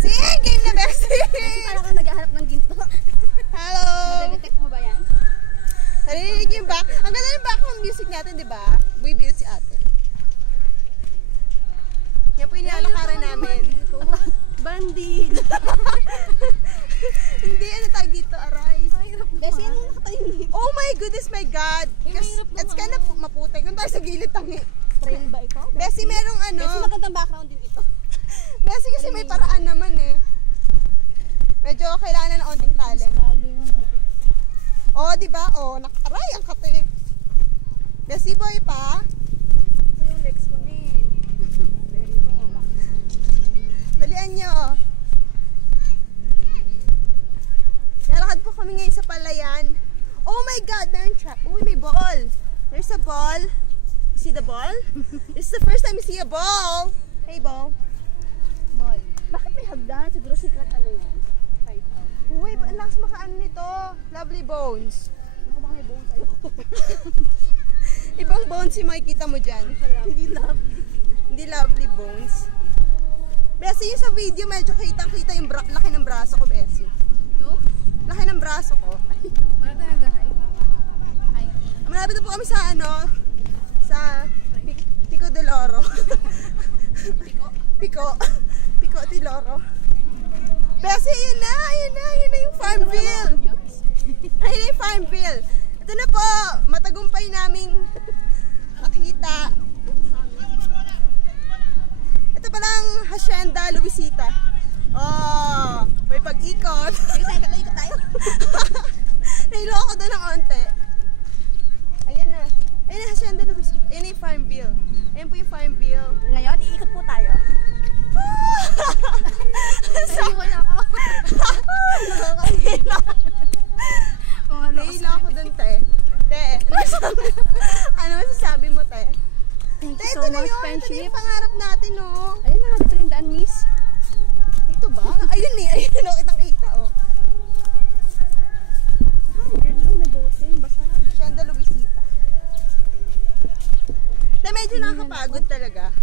Bessie! Game na, Bessie! Kasi parang ka naghahanap ng ginto. Hello! Nadedetect mo ba yan? Narinig yung back. Ang ganda ng background music natin, di ba? We built si ate. Yan po yung nilalakaran namin. Banding! Hindi, ano tawag dito, aray? Bessie, ano yung nakatayo? Oh my goodness, my God! mahirap It's kind of maputik. Kung tayo sa gilid tangi. Trail ba ito? Bessie, merong ano. Bessie, magandang background din ito. Bessie, kasi may paraan naman eh. Medyo kailangan na ng onting talent. Lalo yung Oh, di ba? Oh, aray, ang kate. Bessie boy pa. ito yung legs ko ni. Very good. Dalian nyo. Nalakad po kami ngayon sa palayan. Oh my God, meron siya. Uy, may ball. There's a ball. You see the ball? This is the first time you see a ball. Hey, ball. Boy. Bakit may hagdan? Siguro secret ano yan? Right out. Uy, ang lakas makaano nito. Lovely bones. Ano ba may buong sa'yo? Ibang bones yung makikita mo dyan. Hindi lovely. Hindi lovely bones. Bessie, yung sa video, medyo kitang-kita yung laki ng braso ko, Bessie. Yung? Laki ng braso ko. Parang nag-hike. Hike. Malapit na po kami sa sa Pico del Oro. Pico del Oro. Bessie, yun na yung Farmville. Ayun na yung Farmville. Ito na po, matagumpay naming makita. Ito palang Hacienda Luisita. Oh, may pag-ikot. Sige tayo, ikot tayo. Nahiloko doon ng onte. Ayan na. Ayan na, Hacienda Luisita. Ayan na yung Farmville. Ayan po yung Farmville. Ngayon, iikot po tayo. Naiwan ako. Nakakahila. Kung ano Nahila ako doon, te. Te, ano masasabi mo, te? Thank Te, you ito so na much, yun. Ito na friendship. yung pangarap natin, oh. Ayun na, dito yung daan, miss. Ito ba? Ayun eh. Ayun, oh. Kitang-kita, oh. Ay, yun, may bote, basa. Hacienda Luisita. Te, medyo nakakapagod talaga.